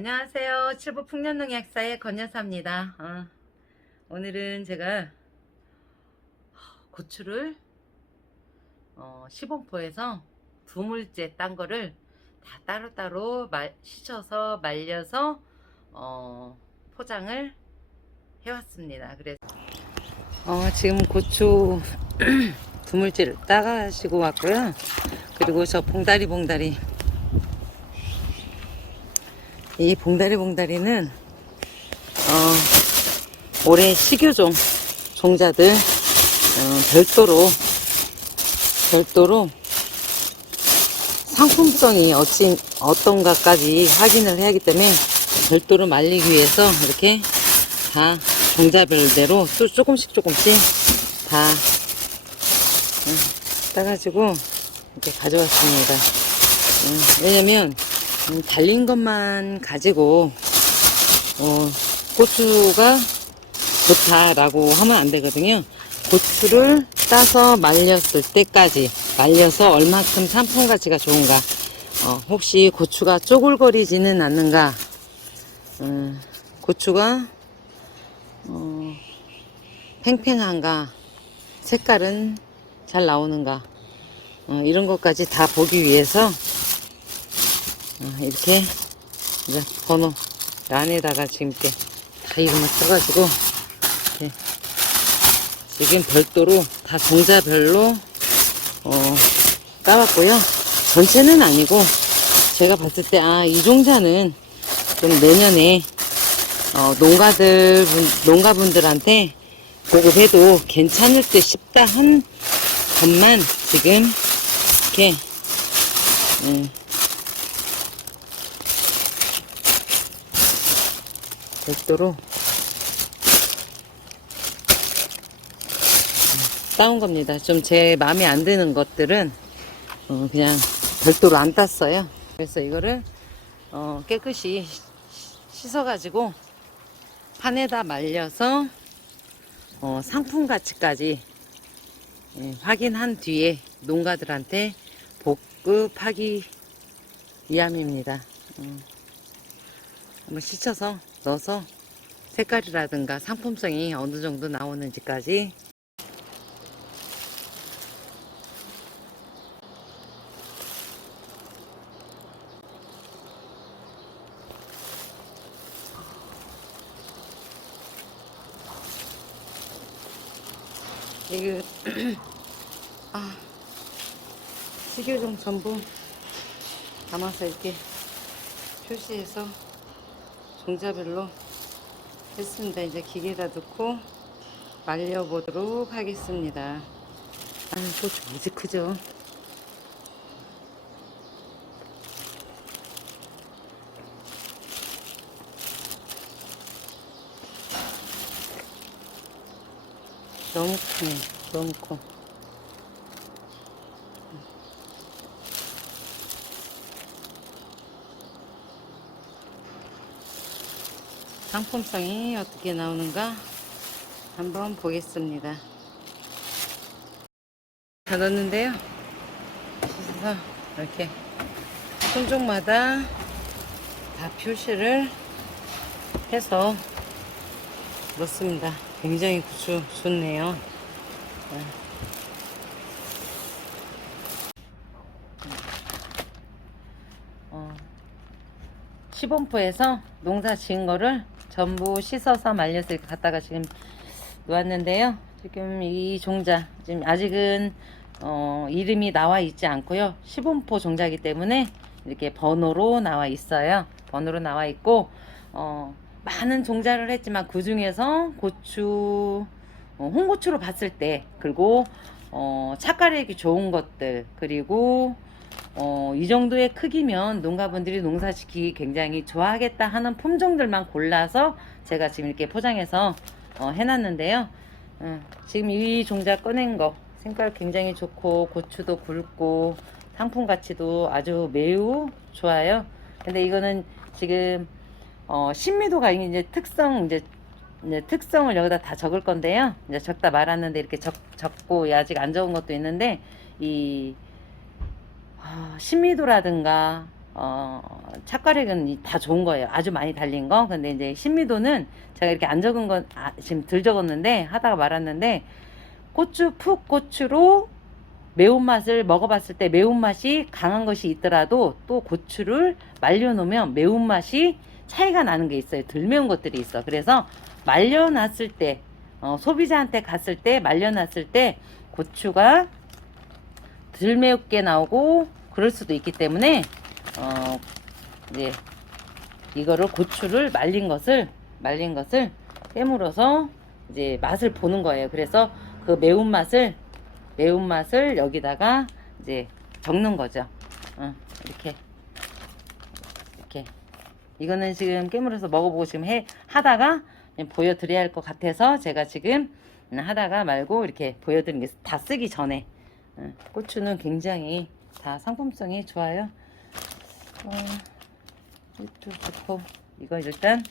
안녕하세요. 칠부 풍년농 약사의 권여사입니다. 어, 오늘은 제가 고추를 어, 시범포에서 두 물째 딴 거를 다 따로따로 말, 씻어서 말려서 어, 포장을 해왔습니다. 그래서 어, 지금 고추 두 물째를 따가지고 왔고요. 그리고 저 봉다리 봉다리 이 봉다리 봉다리는 어, 올해 식유종 종자들 어, 별도로 별도로 상품성이 어찌 어떤가까지 확인을 해야 하기 때문에 별도로 말리기 위해서 이렇게 다 종자별대로 또 조금씩 조금씩 다 음, 따가지고 이렇게 가져왔습니다. 음, 왜냐면 음, 달린 것만 가지고 어, 고추가 좋다라고 하면 안 되거든요. 고추를 따서 말렸을 때까지 말려서 얼마큼 상품 가치가 좋은가. 어, 혹시 고추가 쪼글거리지는 않는가. 음, 고추가 어, 팽팽한가. 색깔은 잘 나오는가. 어, 이런 것까지 다 보기 위해서 어, 이렇게 이제 번호 안에다가 지금 이렇게 다 써가지고 이렇게 지금 별도로 다 종자별로 어, 따왔고요. 전체는 아니고 제가 봤을 때 아 이 종자는 좀 내년에 어, 농가들 분, 농가분들한테 보급해도 괜찮을 듯 싶다 한 것만 지금 이렇게 음, 별도로 따온 겁니다. 좀 제 마음에 안 드는 것들은 어, 그냥 별도로 안 땄어요. 그래서 이거를 어, 깨끗이 씻어가지고 판에다 말려서 어, 상품 가치까지 예, 확인한 뒤에 농가들한테 복급하기 위함입니다. 음. 한번 씻어서 넣어서 색깔이라든가 상품성이 어느 정도 나오는지까지. 이거 아 식유종 전부 담아서 이렇게 표시해서 종자별로 했습니다. 이제 기계에다 넣고 말려보도록 하겠습니다. 아, 고추 무지 크죠? 너무 크네. 너무 커. 상품성이 어떻게 나오는가 한번 보겠습니다. 다 넣었는데요. 씻어서 이렇게 품종마다 다 표시를 해서 넣습니다. 굉장히 고추 좋네요. 네. 어, 시범포에서 농사 지은 거를 전부 씻어서 말려서 이렇게 갖다가 지금 놓았는데요. 지금 이 종자 지금 아직은 어, 이름이 나와 있지 않고요. 시범포 종자이기 때문에 이렇게 번호로 나와 있어요. 번호로 나와 있고 어, 많은 종자를 했지만 그 중에서 고추 어, 홍고추로 봤을 때 그리고 어, 착가력이 좋은 것들 그리고 어, 이 정도의 크기면 농가분들이 농사짓기 굉장히 좋아하겠다 하는 품종들만 골라서 제가 지금 이렇게 포장해서 어, 해놨는데요. 어, 지금 이 종자 꺼낸 거 색깔 굉장히 좋고 고추도 굵고 상품 가치도 아주 매우 좋아요. 근데 이거는 지금 어, 신미도가 이제 특성 이제, 이제 특성을 여기다 다 적을 건데요. 이제 적다 말았는데 이렇게 적, 적고 아직 안 적은 것도 있는데 이 아, 신미도라든가 어, 이- 다 좋은 거예요. 아주 많이 달린 거. 근데 이제 신미도는 제가 이렇게 안 적은 건, 아, 지금 덜 적었는데, 하다가 말았는데, 고추, 푹 고추로 매운맛을 먹어봤을 때 매운맛이 강한 것이 있더라도 또 고추를 말려놓으면 매운맛이 차이가 나는 게 있어요. 덜 매운 것들이 있어. 그래서 말려놨을 때, 어, 소비자한테 갔을 때, 말려놨을 때 고추가 덜 매우게 나오고 그럴 수도 있기 때문에 어 이제 이거를 고추를 말린 것을 말린 것을 깨물어서 이제 맛을 보는 거예요. 그래서 그 매운 맛을 매운 맛을 여기다가 이제 적는 거죠. 어, 이렇게 이렇게 이거는 지금 깨물어서 먹어보고 지금 해 하다가 보여드려야 할 것 같아서 제가 지금 음, 하다가 말고 이렇게 보여드리는 게 다 쓰기 전에 음, 고추는 굉장히 다 상품성이 좋아요. 어, 이것도 좋고 이거 일단